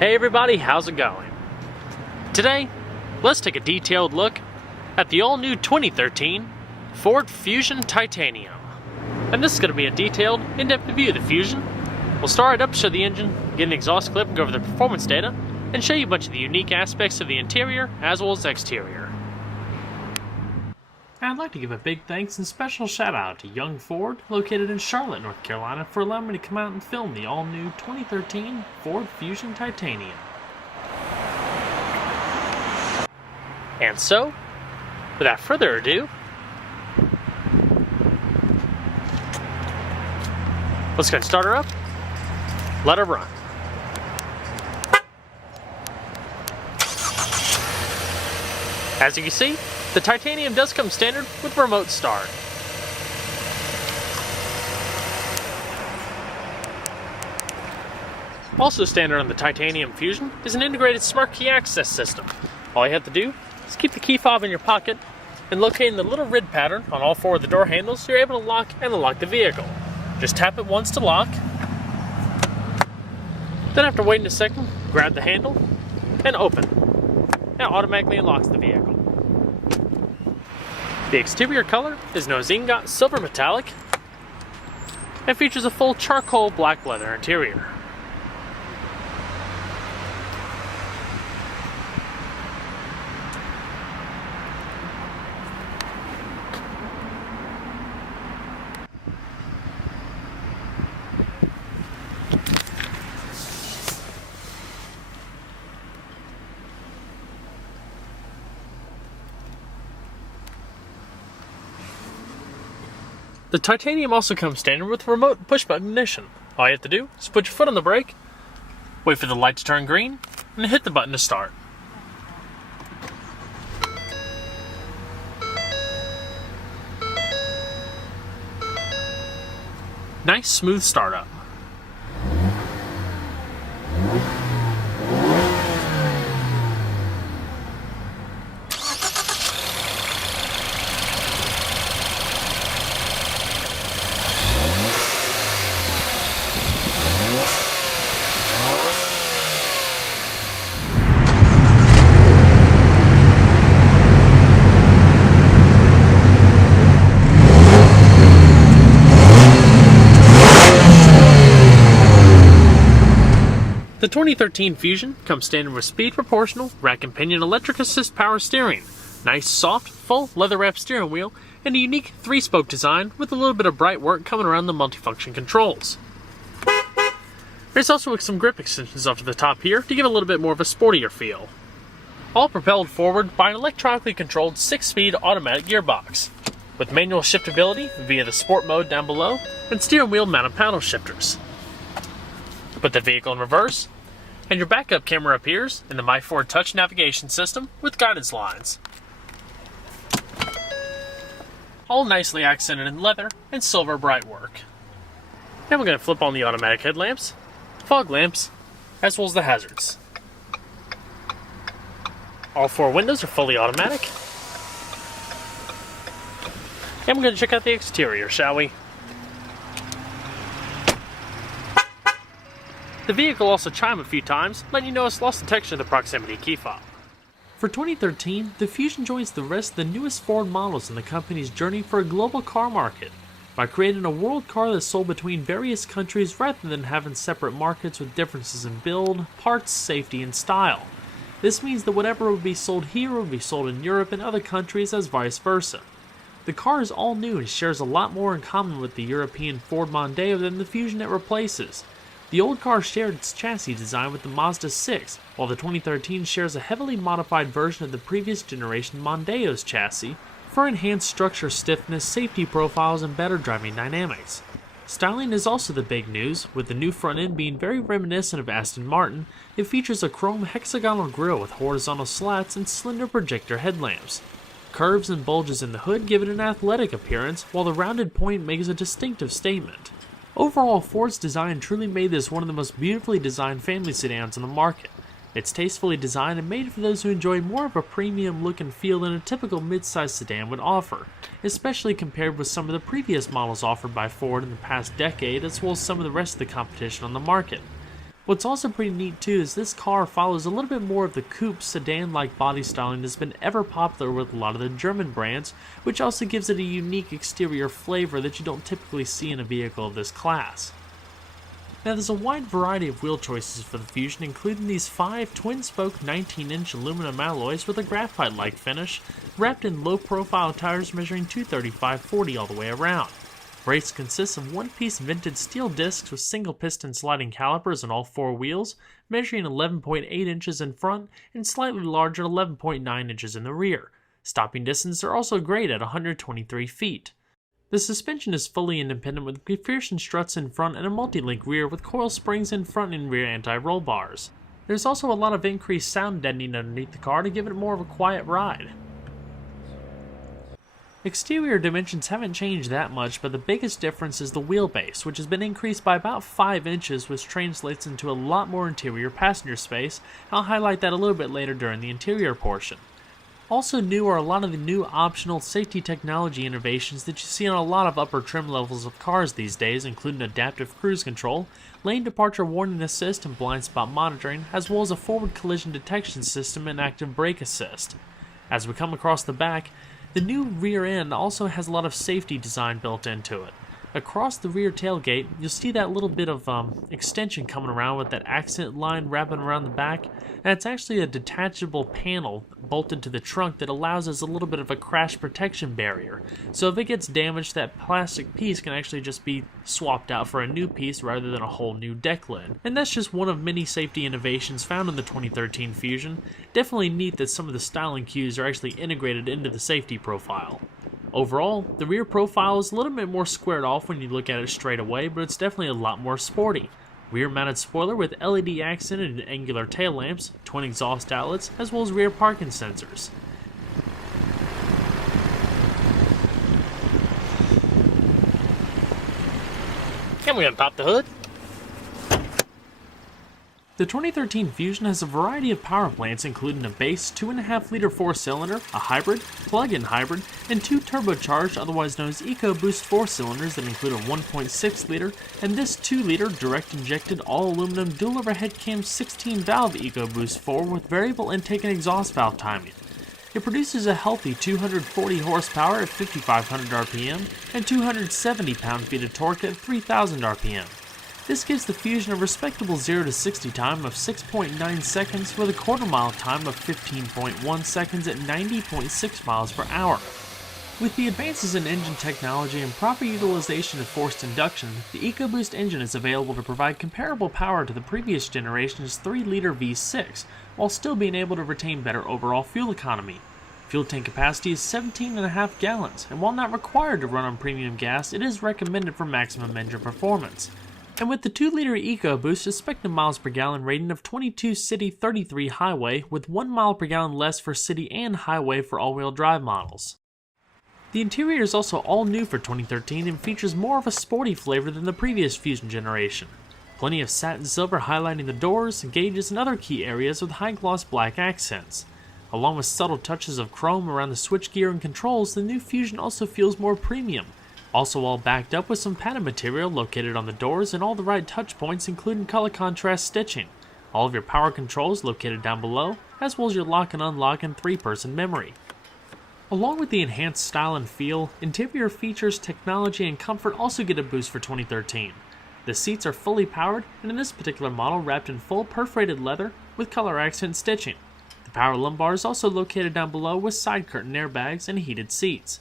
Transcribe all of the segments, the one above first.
Hey everybody, how's it going? Today, let's take a detailed look at the all-new 2013 Ford Fusion Titanium. And this is going to be a detailed, in-depth review of the Fusion. We'll start it up, show the engine, get an exhaust clip, and go over the performance data, and show you a bunch of the unique aspects of the interior as well as exterior. I'd like to give a big thanks and special shout out to Young Ford, located in Charlotte, North Carolina, for allowing me to come out and film the all-new 2013 Ford Fusion Titanium. And so, without further ado, let's go and start her up, let her run. As you can see, the Titanium does come standard with remote start. Also standard on the Titanium Fusion is an integrated smart key access system. All you have to do is keep the key fob in your pocket and locating the little RID pattern on all four of the door handles, you're able to lock and unlock the vehicle. Just tap it once to lock. Then after waiting a second, grab the handle and open. Now automatically unlocks the vehicle. The exterior color is Nose Ingot Silver Metallic and features a full charcoal black leather interior. The Titanium also comes standard with remote push-button ignition. All you have to do is put your foot on the brake, wait for the light to turn green, and hit the button to start. Nice smooth startup. The 2013 Fusion comes standard with speed proportional, rack and pinion electric assist power steering, nice soft, full leather-wrapped steering wheel, and a unique 3-spoke design with a little bit of bright work coming around the multifunction controls. There's also some grip extensions off to the top here to give a little bit more of a sportier feel. All propelled forward by an electronically controlled 6-speed automatic gearbox, with manual shiftability via the sport mode down below, and steering wheel mounted paddle shifters. Put the vehicle in reverse, and your backup camera appears in the MyFord Touch navigation system with guidance lines. All nicely accented in leather and silver bright work. Now we're going to flip on the automatic headlamps, fog lamps, as well as the hazards. All four windows are fully automatic. And we're going to check out the exterior, shall we? The vehicle also chimed a few times, letting you know it's lost detection of the proximity key fob. For 2013, the Fusion joins the rest of the newest Ford models in the company's journey for a global car market by creating a world car that's sold between various countries rather than having separate markets with differences in build, parts, safety, and style. This means that whatever would be sold here would be sold in Europe and other countries as vice versa. The car is all new and shares a lot more in common with the European Ford Mondeo than the Fusion it replaces. The old car shared its chassis design with the Mazda 6, while the 2013 shares a heavily modified version of the previous generation Mondeo's chassis for enhanced structure stiffness, safety profiles, and better driving dynamics. Styling is also the big news, with the new front end being very reminiscent of Aston Martin. It features a chrome hexagonal grille with horizontal slats and slender projector headlamps. Curves and bulges in the hood give it an athletic appearance, while the rounded point makes a distinctive statement. Overall, Ford's design truly made this one of the most beautifully designed family sedans on the market. It's tastefully designed and made for those who enjoy more of a premium look and feel than a typical mid-size sedan would offer, especially compared with some of the previous models offered by Ford in the past decade, as well as some of the rest of the competition on the market. What's also pretty neat too is this car follows a little bit more of the coupe sedan-like body styling that's been ever popular with a lot of the German brands, which also gives it a unique exterior flavor that you don't typically see in a vehicle of this class. Now there's a wide variety of wheel choices for the Fusion, including these 5 twin-spoke 19-inch aluminum alloys with a graphite-like finish, wrapped in low-profile tires measuring 235/40 all the way around. Brakes consist of one-piece vented steel discs with single-piston sliding calipers on all 4 wheels, measuring 11.8 inches in front and slightly larger 11.9 inches in the rear. Stopping distance are also great at 123 feet. The suspension is fully independent with McPherson struts in front and a multi-link rear with coil springs in front and rear anti-roll bars. There's also a lot of increased sound deadening underneath the car to give it more of a quiet ride. Exterior dimensions haven't changed that much, but the biggest difference is the wheelbase, which has been increased by about 5 inches, which translates into a lot more interior passenger space. I'll highlight that a little bit later during the interior portion. Also new are a lot of the new optional safety technology innovations that you see on a lot of upper trim levels of cars these days, including adaptive cruise control, lane departure warning assist and blind spot monitoring, as well as a forward collision detection system and active brake assist. As we come across the back, the new rear end also has a lot of safety design built into it. Across the rear tailgate, you'll see that little bit of extension coming around with that accent line wrapping around the back. And it's actually a detachable panel bolted to the trunk that allows us a little bit of a crash protection barrier. So if it gets damaged, that plastic piece can actually just be swapped out for a new piece rather than a whole new deck lid. And that's just one of many safety innovations found in the 2013 Fusion. Definitely neat that some of the styling cues are actually integrated into the safety profile. Overall, the rear profile is a little bit more squared off when you look at it straight away, but it's definitely a lot more sporty. Rear mounted spoiler with LED accented and angular tail lamps, twin exhaust outlets, as well as rear parking sensors. Can we unpop the hood? The 2013 Fusion has a variety of power plants, including a base 2.5-liter 4-cylinder, a hybrid, plug-in hybrid, and 2 turbocharged, otherwise known as EcoBoost 4-cylinders that include a 1.6-liter and this 2-liter direct-injected all-aluminum dual-overhead cam 16-valve EcoBoost 4 with variable intake and exhaust valve timing. It produces a healthy 240 horsepower at 5,500 RPM and 270 pound-feet of torque at 3,000 RPM. This gives the Fusion a respectable 0 to 60 time of 6.9 seconds with a quarter-mile time of 15.1 seconds at 90.6 miles per hour. With the advances in engine technology and proper utilization of forced induction, the EcoBoost engine is available to provide comparable power to the previous generation's 3-liter V6, while still being able to retain better overall fuel economy. Fuel tank capacity is 17.5 gallons, and while not required to run on premium gas, it is recommended for maximum engine performance. And with the 2-liter EcoBoost, expect a miles per gallon rating of 22 city, 33 highway, with 1 mile per gallon less for city and highway for all-wheel drive models. The interior is also all new for 2013 and features more of a sporty flavor than the previous Fusion generation. Plenty of satin silver highlighting the doors, gauges, and other key areas with high-gloss black accents. Along with subtle touches of chrome around the switchgear and controls, the new Fusion also feels more premium. Also all backed up with some padded material located on the doors and all the right touch points, including color contrast stitching. All of your power controls located down below, as well as your lock and unlock and 3-person memory. Along with the enhanced style and feel, interior features, technology, and comfort also get a boost for 2013. The seats are fully powered, and in this particular model wrapped in full perforated leather with color accent stitching. The power lumbar is also located down below with side curtain airbags and heated seats.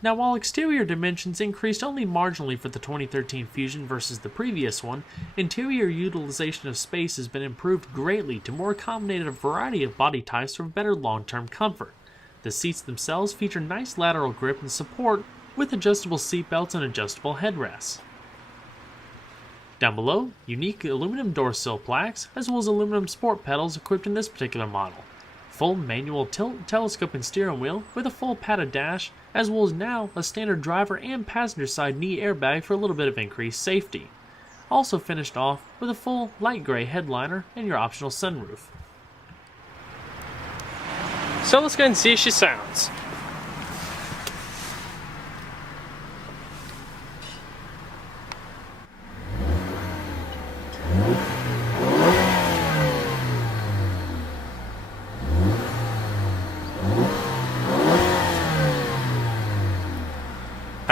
Now, while exterior dimensions increased only marginally for the 2013 Fusion versus the previous one, interior utilization of space has been improved greatly to more accommodate a variety of body types for better long-term comfort. The seats themselves feature nice lateral grip and support with adjustable seat belts and adjustable headrests. Down below, unique aluminum door sill plaques, as well as aluminum sport pedals equipped in this particular model. Full manual tilt, telescoping steering wheel with a full padded dash, as well as now a standard driver and passenger side knee airbag for a little bit of increased safety. Also finished off with a full light gray headliner and your optional sunroof. So let's go and see if she sounds.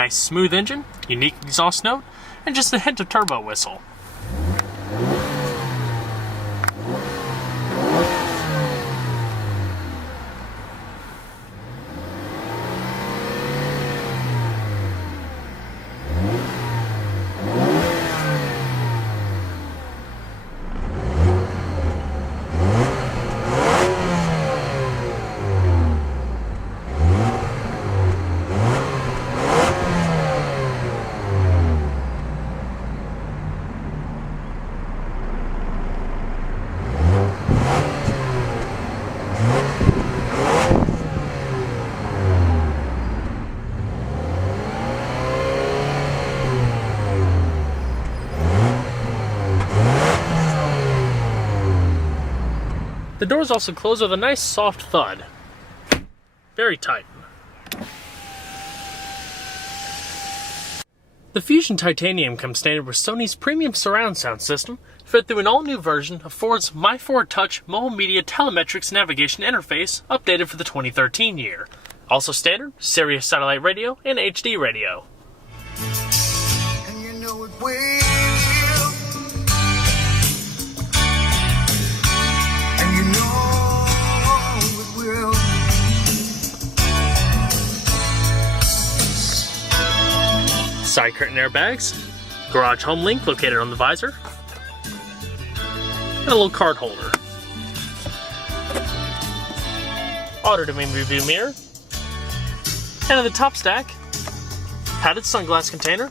nice smooth engine, unique exhaust note, and just a hint of turbo whistle. The doors also close with a nice soft thud. Very tight. The Fusion Titanium comes standard with Sony's premium surround sound system, fit through an all-new version of Ford's My Ford Touch mobile media telemetrics navigation interface, updated for the 2013 year. Also standard, Sirius satellite radio and HD radio. And you know it will. And you know it will. Side curtain airbags, garage home link located on the visor, and a little card holder. Auto dimming review mirror, and in the top stack, padded sunglass container,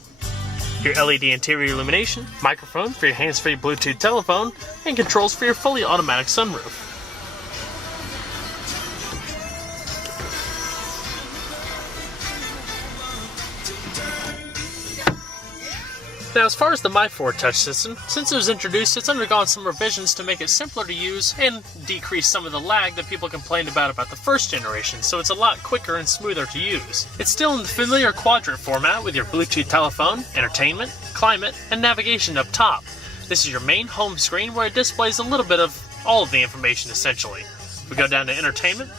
your LED interior illumination, microphone for your hands-free Bluetooth telephone, and controls for your fully automatic sunroof. Now, as far as the My Ford Touch system, since it was introduced, it's undergone some revisions to make it simpler to use and decrease some of the lag that people complained about the first generation, so it's a lot quicker and smoother to use. It's still in the familiar quadrant format with your Bluetooth telephone, entertainment, climate, and navigation up top. This is your main home screen where it displays a little bit of all of the information essentially. If we go down to entertainment,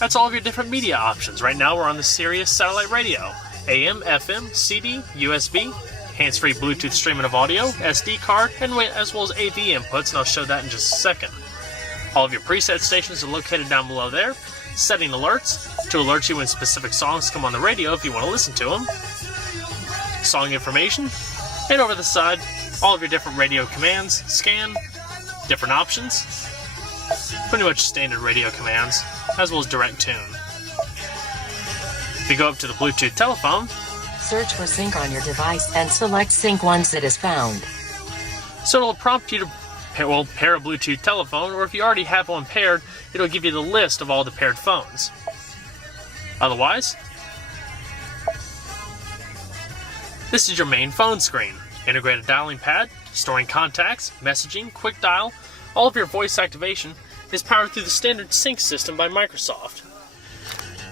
that's all of your different media options. Right now we're on the Sirius satellite radio, AM, FM, CD, USB, hands-free Bluetooth streaming of audio, SD card, and as well as AV inputs, and I'll show that in just a second. All of your preset stations are located down below there. Setting alerts to alert you when specific songs come on the radio if you want to listen to them. Song information, and over the side, all of your different radio commands, scan, different options, pretty much standard radio commands, as well as direct tune. If you go up to the Bluetooth telephone, search for sync on your device and select sync once it is found. So it'll prompt you to pair a Bluetooth telephone, or if you already have one paired, it'll give you the list of all the paired phones. Otherwise, this is your main phone screen. Integrated dialing pad, storing contacts, messaging, quick dial, all of your voice activation is powered through the standard sync system by Microsoft.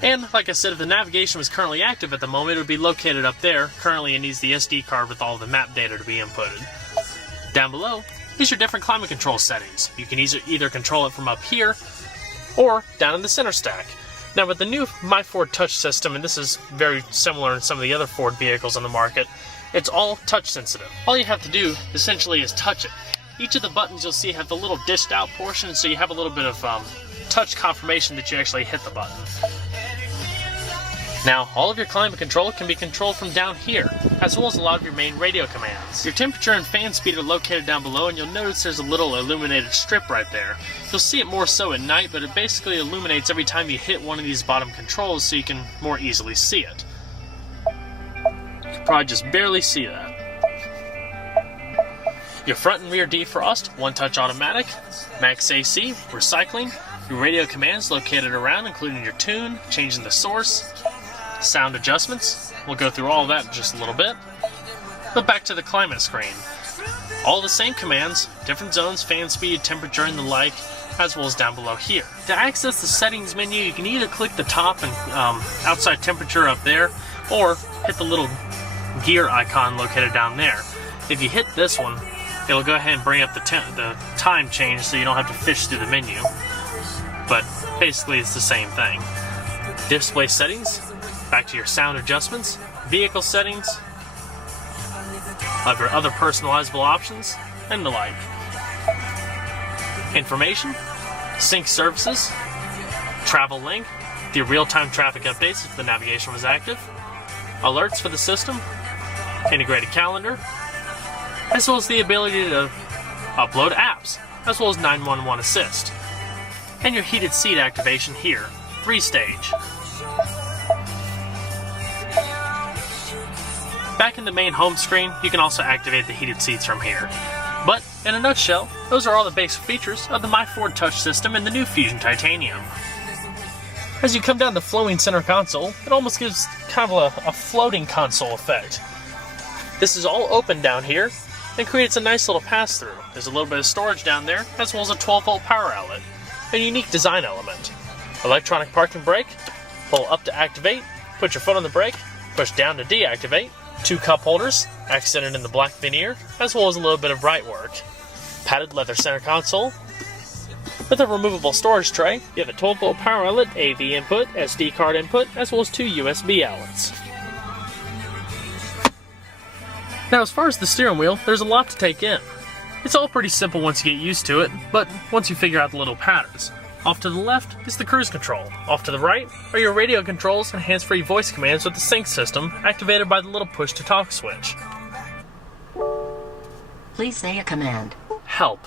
And, like I said, if the navigation was currently active at the moment, it would be located up there. Currently, it needs the SD card with all the map data to be inputted. Down below is your different climate control settings. You can either control it from up here, or down in the center stack. Now, with the new My Ford Touch system, and this is very similar in some of the other Ford vehicles on the market, it's all touch sensitive. All you have to do, essentially, is touch it. Each of the buttons you'll see have the little dished out portion, so you have a little bit of touch confirmation that you actually hit the button. Now, all of your climate control can be controlled from down here, as well as a lot of your main radio commands. Your temperature and fan speed are located down below, and you'll notice there's a little illuminated strip right there. You'll see it more so at night, but it basically illuminates every time you hit one of these bottom controls so you can more easily see it. You can probably just barely see that. Your front and rear defrost, one-touch automatic, max AC, recycling, your radio commands located around, including your tune, changing the source, sound adjustments. We'll go through all of that in just a little bit. But back to the climate screen. All the same commands, different zones, fan speed, temperature, and the like, as well as down below here. To access the settings menu, you can either click the top and outside temperature up there, or hit the little gear icon located down there. If you hit this one, it'll go ahead and bring up the time change so you don't have to fish through the menu. But basically it's the same thing. Display settings, back to your sound adjustments, vehicle settings, of your other personalizable options, and the like. Information, sync services, travel link, the real-time traffic updates if the navigation was active, alerts for the system, integrated calendar, as well as the ability to upload apps, as well as 911 assist. And your heated seat activation here, 3-stage. Back in the main home screen, you can also activate the heated seats from here. But, in a nutshell, those are all the basic features of the MyFord Touch system in the new Fusion Titanium. As you come down the flowing center console, it almost gives kind of a floating console effect. This is all open down here, and creates a nice little pass-through. There's a little bit of storage down there, as well as a 12-volt power outlet. A unique design element. Electronic parking brake, pull up to activate, put your foot on the brake, push down to deactivate. 2 cup holders, accented in the black veneer, as well as a little bit of bright work. Padded leather center console. With a removable storage tray, you have a 12-volt power outlet, AV input, SD card input, as well as 2 USB outlets. Now, as far as the steering wheel, there's a lot to take in. It's all pretty simple once you get used to it, but once you figure out the little patterns. Off to the left is the cruise control. Off to the right are your radio controls and hands-free voice commands with the sync system activated by the little push-to-talk switch. Please say a command. Help.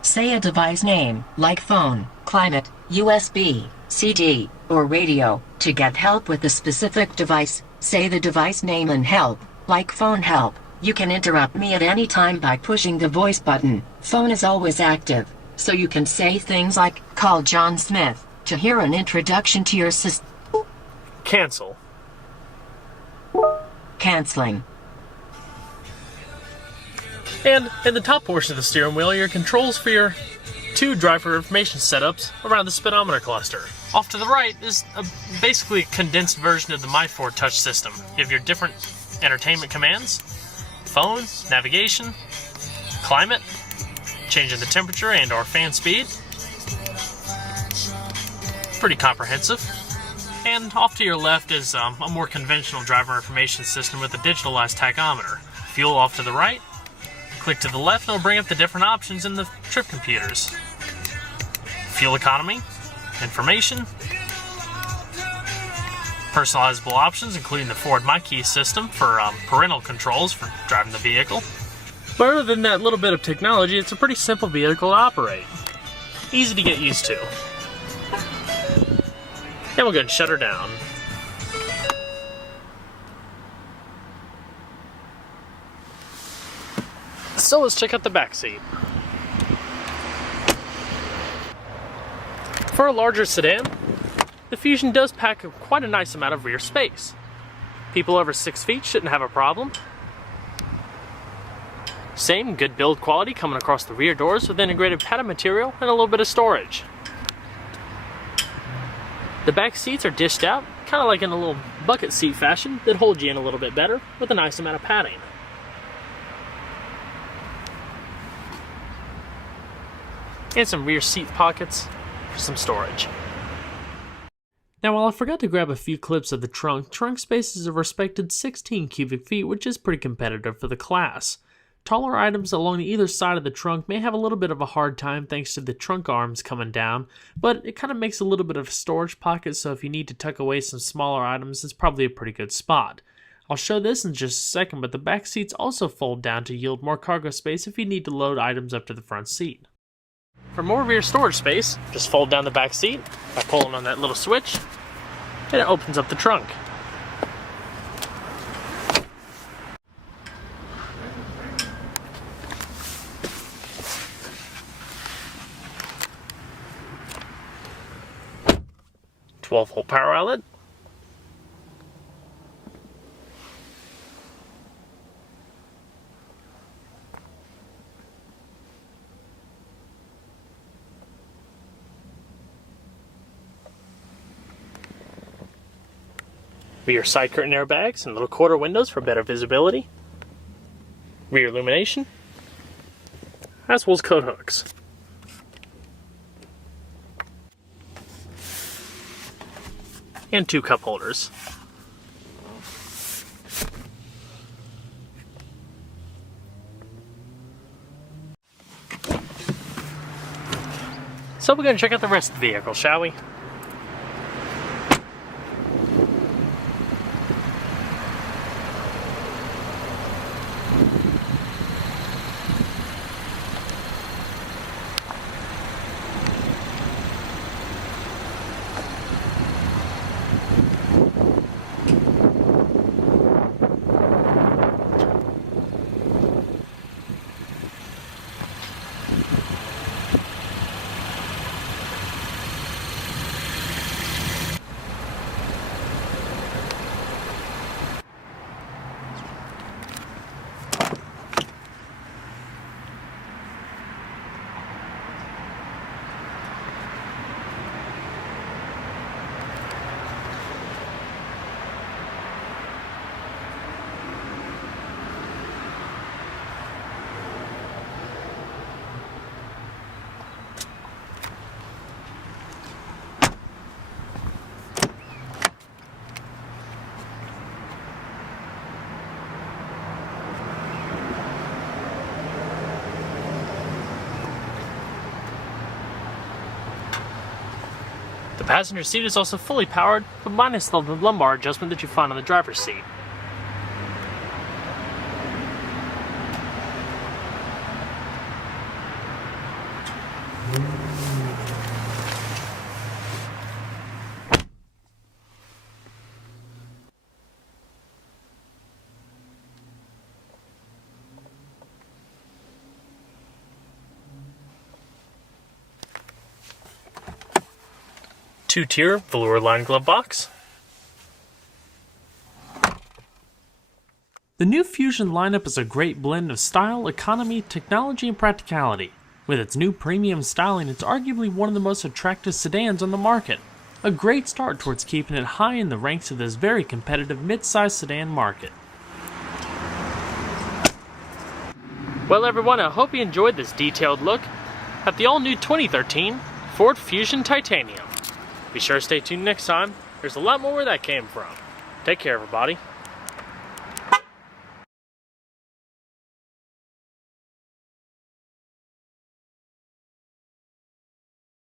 Say a device name, like phone, climate, USB, CD, or radio. To get help with a specific device, say the device name and help, like phone help. You can interrupt me at any time by pushing the voice button. Phone is always active, so you can say things like, call John Smith, to hear an introduction to your system. Cancel. Canceling. And in the top portion of the steering wheel are your controls for your 2 driver information setups around the speedometer cluster. Off to the right is basically a condensed version of the MyFord Touch system. You have your different entertainment commands, phone, navigation, climate, changing the temperature and or fan speed. Pretty comprehensive. And off to your left is a more conventional driver information system with a digitalized tachometer. Fuel off to the right. Click to the left and it'll bring up the different options in the trip computers. Fuel economy, information, personalizable options including the Ford MyKey system for parental controls for driving the vehicle. But other than that little bit of technology, it's a pretty simple vehicle to operate. Easy to get used to. And we'll go ahead and shut her down. So let's check out the back seat. For a larger sedan, the Fusion does pack quite a nice amount of rear space. People over 6 feet shouldn't have a problem. Same good build quality coming across the rear doors with integrated padded material and a little bit of storage. The back seats are dished out, kind of like in a little bucket seat fashion that holds you in a little bit better with a nice amount of padding. And some rear seat pockets for some storage. Now, while I forgot to grab a few clips of the trunk space is a respected 16 cubic feet, which is pretty competitive for the class. Taller items along either side of the trunk may have a little bit of a hard time thanks to the trunk arms coming down, but it kind of makes a little bit of a storage pocket, so if you need to tuck away some smaller items, it's probably a pretty good spot. I'll show this in just a second, but the back seats also fold down to yield more cargo space if you need to load items up to the front seat. For more rear storage space, just fold down the back seat by pulling on that little switch, and it opens up the trunk. Volt power outlet. Rear side curtain airbags and little quarter windows for better visibility. Rear illumination, as well as coat hooks. And 2 cup holders. So we're going to check out the rest of the vehicle, shall we? The passenger seat is also fully powered, but minus the lumbar adjustment that you find on the driver's seat. Two-tier velour-lined glove box. The new Fusion lineup is a great blend of style, economy, technology, and practicality. With its new premium styling, it's arguably one of the most attractive sedans on the market. A great start towards keeping it high in the ranks of this very competitive mid-size sedan market. Well everyone, I hope you enjoyed this detailed look at the all-new 2013 Ford Fusion Titanium. Be sure to stay tuned next time. There's a lot more where that came from. Take care, everybody.